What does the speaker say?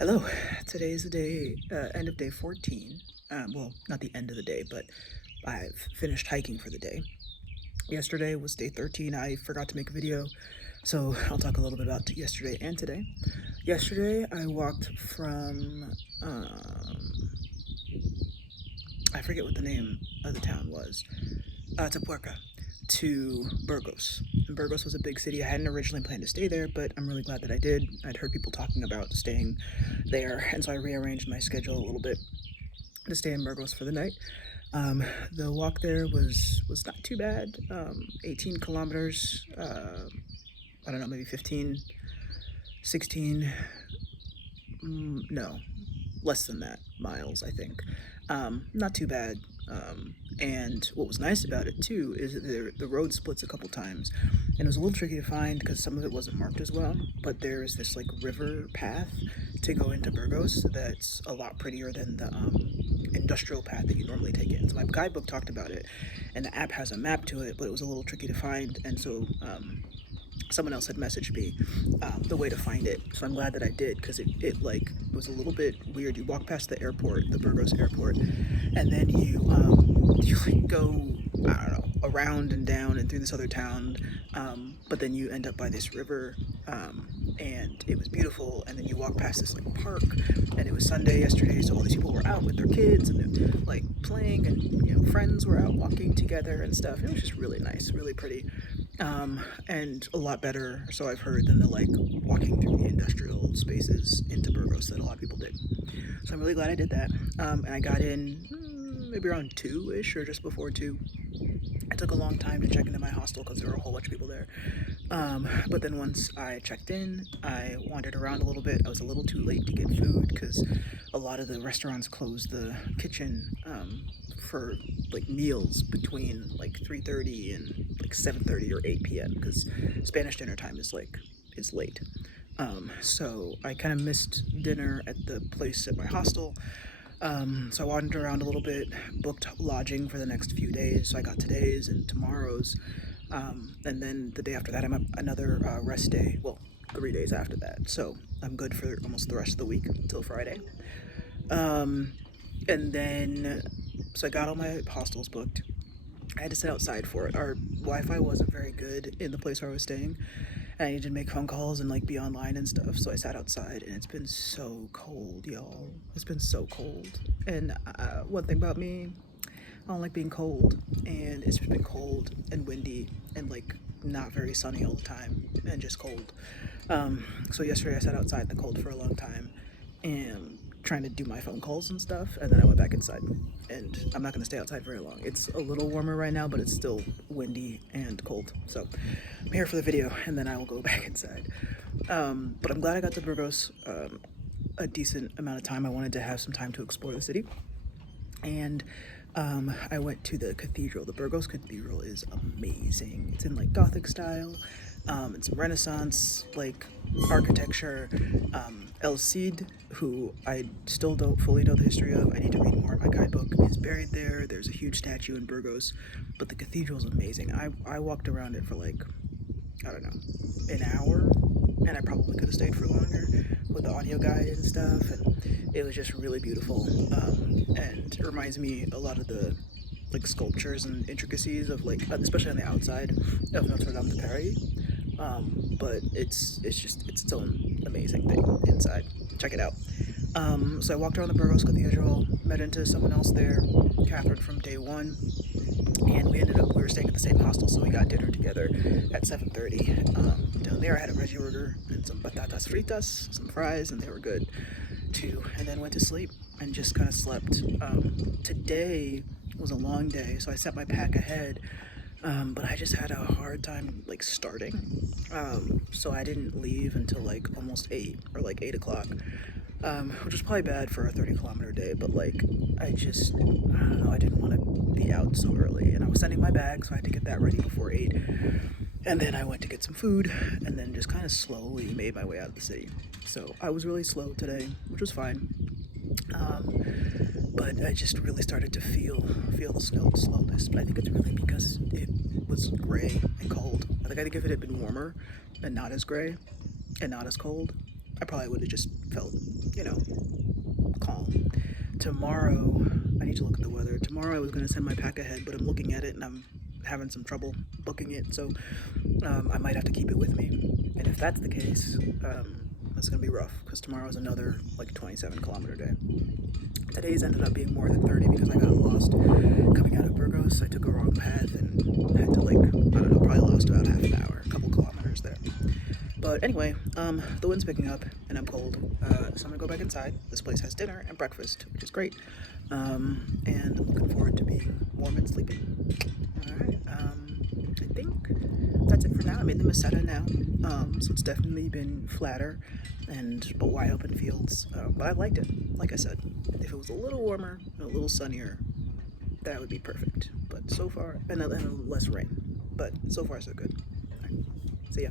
Hello, today's the day, end of day 14. Well, not the end of the day, but I've finished hiking for the day. Yesterday was day 13. I forgot to make a video, so I'll talk a little bit about yesterday and today. Yesterday, I walked from, I forget what the name of the town was, Atapuerca, to Burgos. And Burgos was a big city. I hadn't originally planned to stay there, but I'm really glad that I did. I'd heard people talking about staying there, and so I rearranged my schedule a little bit to stay in Burgos for the night. The walk there was not too bad. 18 kilometers. I don't know, maybe 15, 16. No, less than that miles, I think. Not too bad. And what was nice about it too is that the road splits a couple times, and it was a little tricky to find because some of it wasn't marked as well. But there is this like river path to go into Burgos that's a lot prettier than the industrial path that you normally take in. So my guidebook talked about it, and the app has a map to it, but it was a little tricky to find, and so someone else had messaged me the way to find it. So I'm glad that I did, because it was a little bit weird. You walk past the airport, the Burgos airport, and then you like go, I don't know, around and down and through this other town, but then you end up by this river, and it was beautiful. And then you walk past this like park, and it was Sunday yesterday, so all these people were out with their kids and they're like playing, and friends were out walking together and stuff. It was just really nice, really pretty. And a lot better, so I've heard, than the like walking through the industrial spaces into Burgos that a lot of people did. So I'm really glad I did that. And I got in maybe around 2-ish or just before 2. I took a long time to check into my hostel because there were a whole bunch of people there. But then once I checked in, I wandered around a little bit. I was a little too late to get food because a lot of the restaurants closed the kitchen for like meals between like 3:30 and like 7:30 or 8 p.m. because Spanish dinner time is late. So I kind of missed dinner at the place at my hostel. So I wandered around a little bit, booked lodging for the next few days. So I got today's and tomorrow's. And then the day after that, I'm up another rest day. Well, 3 days after that. So I'm good for almost the rest of the week until Friday. And then, so I got all my hostels booked. I had to sit outside for it. Our Wi-Fi wasn't very good in the place where I was staying, and I needed to make phone calls and like be online and stuff. So I sat outside, and it's been so cold, y'all. It's been so cold. And one thing about me, I don't like being cold, and it's been cold and windy and like not very sunny all the time and just cold. So yesterday I sat outside in the cold for a long time and trying to do my phone calls and stuff, and then I went back inside, and I'm not going to stay outside very long. It's a little warmer right now, but it's still windy and cold, so I'm here for the video and then I will go back inside. But I'm glad I got to Burgos a decent amount of time. I wanted to have some time to explore the city, and I went to the cathedral. The Burgos Cathedral is amazing. It's in like Gothic style, and some Renaissance like architecture. El Cid, who I still don't fully know the history of, I need to read more. My guidebook is buried there. There's a huge statue in Burgos, but the cathedral is amazing. I walked around it for like, I don't know, an hour, and I probably could have stayed for longer with the audio guide and stuff, and it was just really beautiful. And it reminds me a lot of the like sculptures and intricacies of like, especially on the outside of Notre Dame de Paris. But it's its own amazing thing inside. Check it out. So I walked around the Burgos Cathedral, met into someone else there, Catherine from day one, and we were staying at the same hostel, so we got dinner together at 7:30. Down there I had a veggie burger and some patatas fritas, some fries, and they were good too. And then went to sleep and just kind of slept. Today was a long day, so I set my pack ahead. But I just had a hard time like starting, so I didn't leave until like almost 8 or like 8 o'clock, which was probably bad for a 30-kilometer day, but like I don't know, I didn't want to be out so early, and I was sending my bag, so I had to get that ready before 8, and then I went to get some food, and then just kind of slowly made my way out of the city. So I was really slow today, which was fine. But I just really started to feel the slowness. But I think it's really because it was gray and cold. I think if it had been warmer and not as gray and not as cold, I probably would have just felt, you know, calm. Tomorrow, I need to look at the weather. Tomorrow I was going to send my pack ahead, but I'm looking at it and I'm having some trouble booking it, so I might have to keep it with me. And if that's the case, that's going to be rough, because tomorrow is another like 27-kilometer day. Today's ended up being more than 30 because I got lost coming out of Burgos. I took a wrong path and had to, like, I don't know, probably lost about half an hour, a couple kilometers there. But anyway, the wind's picking up and I'm cold, so I'm gonna go back inside. This place has dinner and breakfast, which is great, and I'm looking forward to being warm and sleeping. Alright, I think that's it for now. I'm in the Meseta now, so it's definitely been flatter but wide open fields, but I liked it. Like I said, if it was a little warmer and a little sunnier, that would be perfect. But so far, and less rain, but so far so good. All right, see ya.